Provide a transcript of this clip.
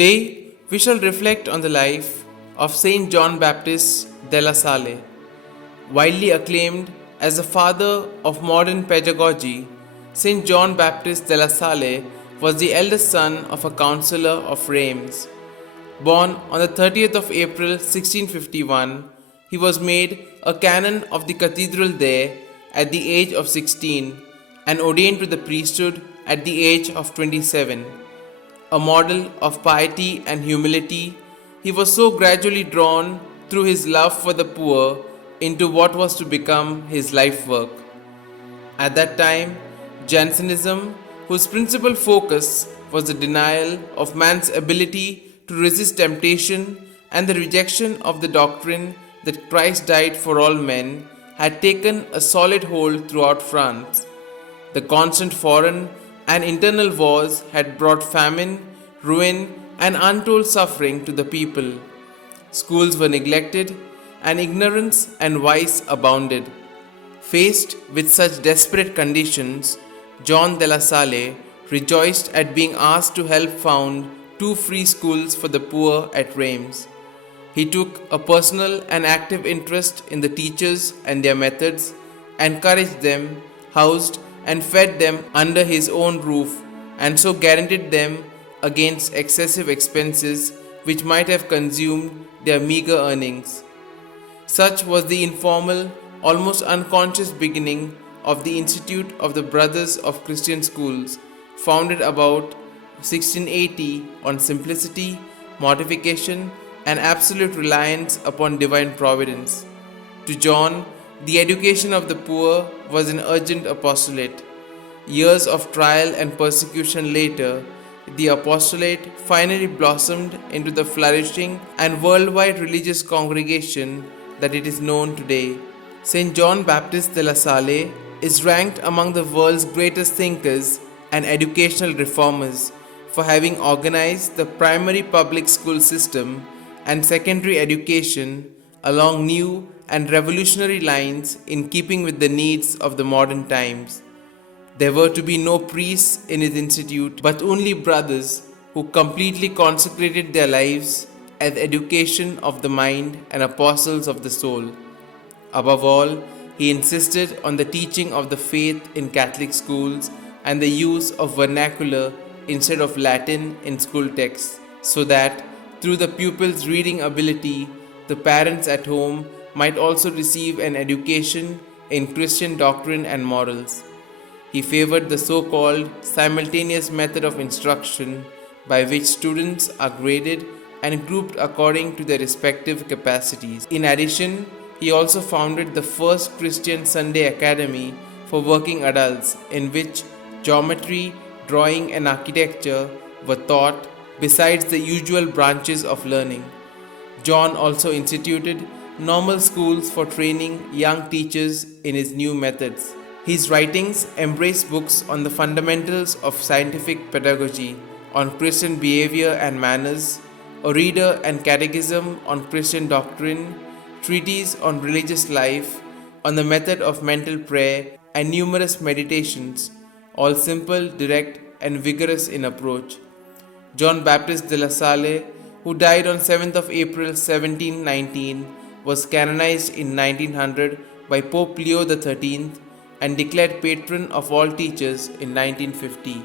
Today, we shall reflect on the life of Saint John Baptist de la Salle. Widely acclaimed as the father of modern pedagogy, Saint John Baptist de la Salle was the eldest son of a councillor of Reims. Born on the 30th of April 1651, he was made a canon of the cathedral there at the age of 16 and ordained to the priesthood at the age of 27. A model of piety and humility, he was so gradually drawn through his love for the poor into what was to become his life work. At that time, Jansenism, whose principal focus was the denial of man's ability to resist temptation and the rejection of the doctrine that Christ died for all men, had taken a solid hold throughout France. The constant foreign and internal wars had brought famine, ruin, and untold suffering to the people. Schools were neglected, and ignorance and vice abounded. Faced with such desperate conditions, John de la Salle rejoiced at being asked to help found 2 free schools for the poor at Reims. He took a personal and active interest in the teachers and their methods, encouraged them, housed and fed them under his own roof, and so guaranteed them against excessive expenses which might have consumed their meager earnings. Such was the informal, almost unconscious beginning of the Institute of the Brothers of Christian Schools, founded about 1680 on simplicity, mortification, and absolute reliance upon divine providence. To John, the education of the poor was an urgent apostolate. Years of trial and persecution later, the apostolate finally blossomed into the flourishing and worldwide religious congregation that it is known today. Saint John Baptist de la Salle is ranked among the world's greatest thinkers and educational reformers for having organized the primary public school system and secondary education along new and revolutionary lines in keeping with the needs of the modern times. There were to be no priests in his institute, but only brothers who completely consecrated their lives as education of the mind and apostles of the soul. Above all, he insisted on the teaching of the faith in Catholic schools and the use of vernacular instead of Latin in school texts, so that through the pupils' reading ability, the parents at home might also receive an education in Christian doctrine and morals. He favored the so-called simultaneous method of instruction by which students are graded and grouped according to their respective capacities. In addition, he also founded the first Christian Sunday Academy for working adults in which geometry, drawing and architecture were taught besides the usual branches of learning. John also instituted normal schools for training young teachers in his new methods. His writings embrace books on the fundamentals of scientific pedagogy, on Christian behavior and manners, a reader and catechism on Christian doctrine, treatise on religious life, on the method of mental prayer, and numerous meditations, all simple, direct, and vigorous in approach. John Baptist de la Salle, who died on 7th of April 1719, was canonized in 1900 by Pope Leo XIII and declared patron of all teachers in 1950.